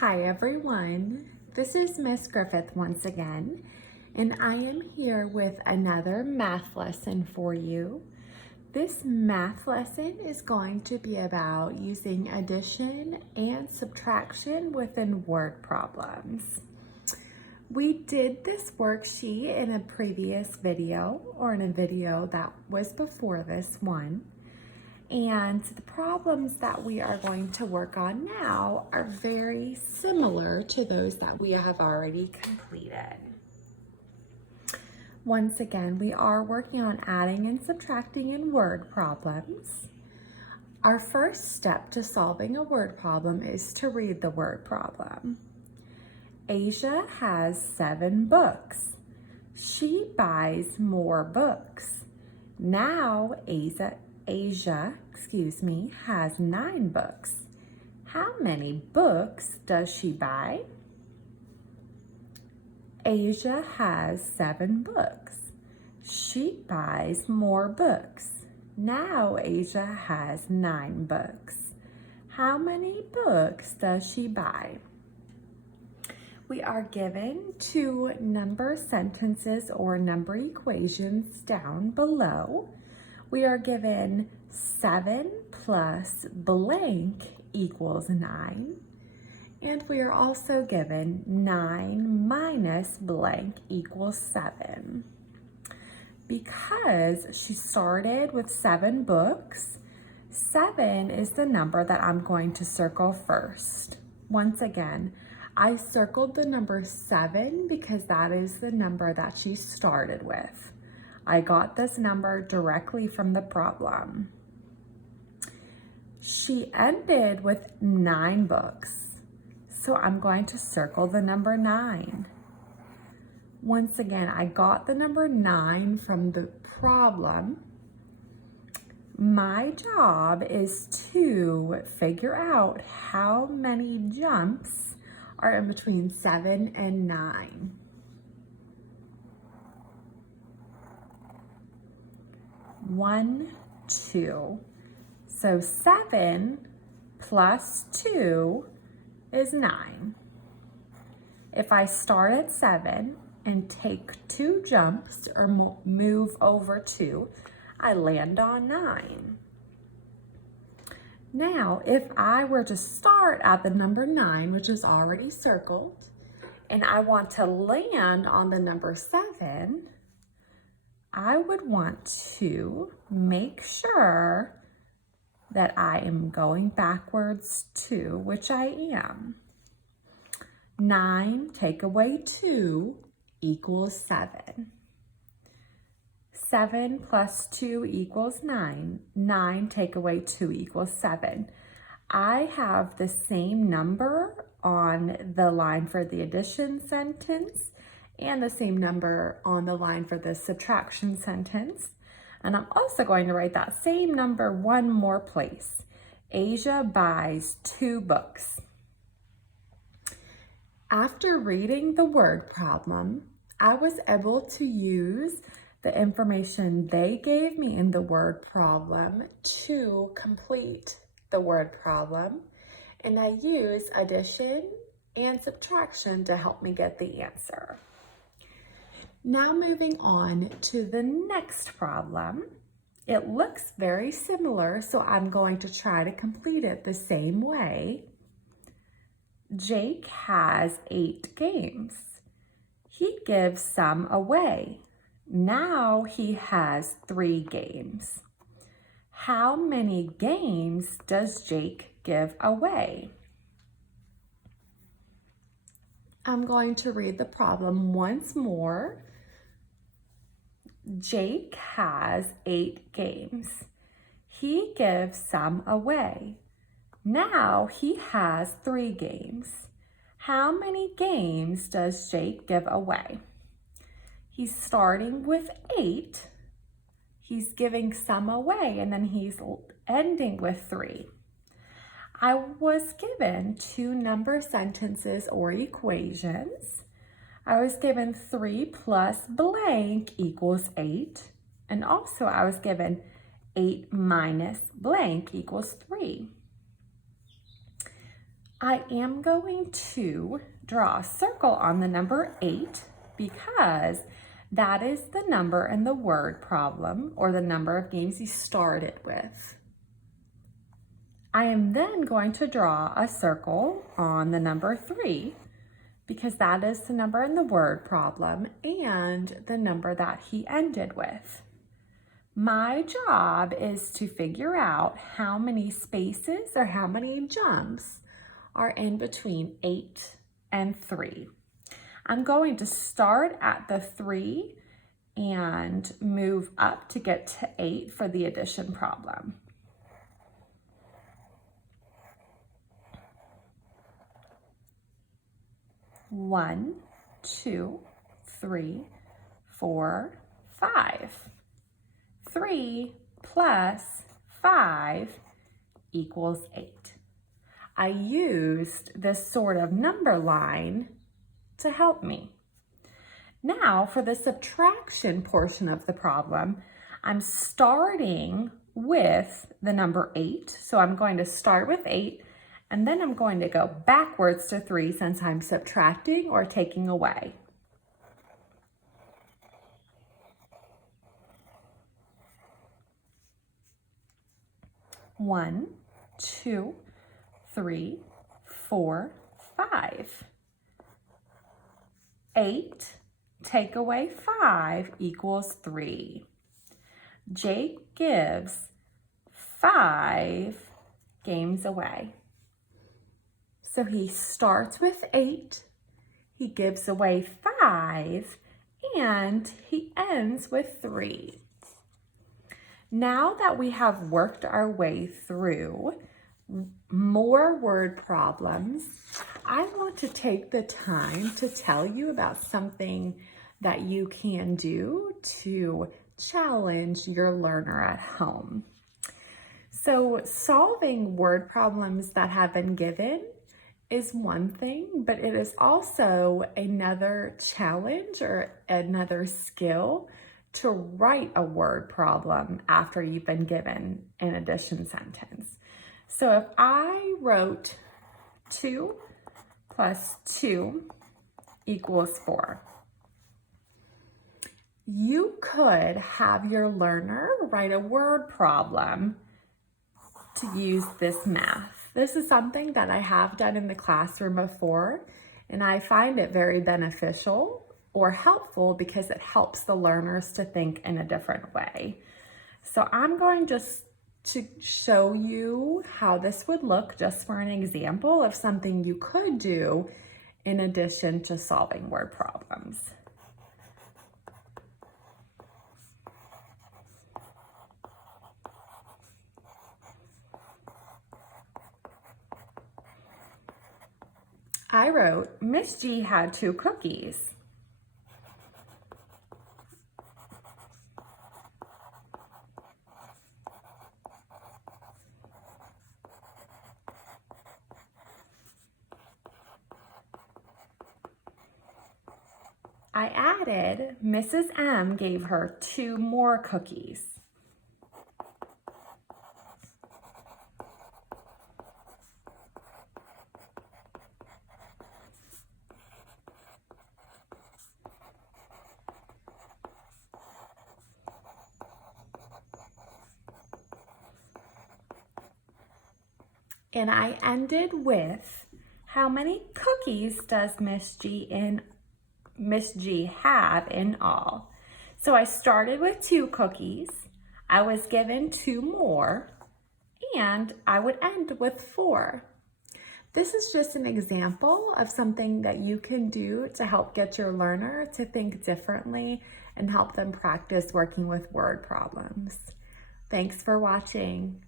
Hi everyone, this is Miss Griffith once again, and I am here with another math lesson for you. This math lesson is going to be about using addition and subtraction within word problems. We did this worksheet in a previous video, or in a video that was before this one. And the problems that we are going to work on now are very similar to those that we have already completed. Once again, we are working on adding and subtracting in word problems. Our first step to solving a word problem is to read the word problem. Asia has 7 books. She buys more books. Now Asia has 9 books. How many books does she buy? Asia has 7 books. She buys more books. Now Asia has 9 books. How many books does she buy? We are given 2 number sentences or number equations down below. We are given 7 plus blank equals 9. And we are also given 9 minus blank equals 7. Because she started with 7 books, 7 is the number that I'm going to circle first. Once again, I circled the number 7 because that is the number that she started with. I got this number directly from the problem. She ended with 9 books, so I'm going to circle the number 9. Once again, I got the number 9 from the problem. My job is to figure out how many jumps are in between 7 and 9. 1, 2. So 7 plus 2 is 9. If I start at 7 and take 2 jumps or move over 2, I land on 9. Now, if I were to start at the number 9, which is already circled, and I want to land on the number 7, I would want to make sure that I am going backwards 2, which I am. 9 take away 2 equals 7. 7 plus 2 equals 9. 9 take away 2 equals 7. I have the same number on the line for the addition sentence and the same number on the line for the subtraction sentence. And I'm also going to write that same number one more place. Asia buys 2 books. After reading the word problem, I was able to use the information they gave me in the word problem to complete the word problem. And I use addition and subtraction to help me get the answer. Now moving on to the next problem. It looks very similar, so I'm going to try to complete it the same way. Jake has 8 games. He gives some away. Now he has 3 games. How many games does Jake give away? I'm going to read the problem once more. Jake has 8 games. He gives some away. Now he has 3 games. How many games does Jake give away? He's starting with 8. He's giving some away, and then he's ending with 3. I was given 2 number sentences or equations. I was given 3 plus blank equals 8. And also I was given 8 minus blank equals 3. I am going to draw a circle on the number 8 because that is the number in the word problem, or the number of games you started with. I am then going to draw a circle on the number 3 because that is the number in the word problem and the number that he ended with. My job is to figure out how many spaces or how many jumps are in between 8 and 3. I'm going to start at the 3 and move up to get to 8 for the addition problem. One, 2, 3, 4, 5. 3 plus 5 equals 8. I used this sort of number line to help me. Now for the subtraction portion of the problem, I'm starting with the number 8. So I'm going to start with 8 and then I'm going to go backwards to 3 since I'm subtracting or taking away. One, 2, 3, 4, 5. 8 take away 5 equals 3. Jake gives 5 games away. So he starts with 8, he gives away 5, and he ends with 3. Now that we have worked our way through more word problems, I want to take the time to tell you about something that you can do to challenge your learner at home. So solving word problems that have been given is one thing, but it is also another challenge or another skill to write a word problem after you've been given an addition sentence. So if I wrote 2 plus 2 equals 4, you could have your learner write a word problem to use this math. This is something that I have done in the classroom before, and I find it very beneficial or helpful because it helps the learners to think in a different way. So I'm going just to show you how this would look just for an example of something you could do in addition to solving word problems. I wrote, Miss G had 2 cookies. I added, Mrs. M gave her 2 more cookies. And I ended with, how many cookies does Miss G have in all? So I started with 2 cookies, I was given 2 more, and I would end with 4. This is just an example of something that you can do to help get your learner to think differently and help them practice working with word problems. Thanks for watching.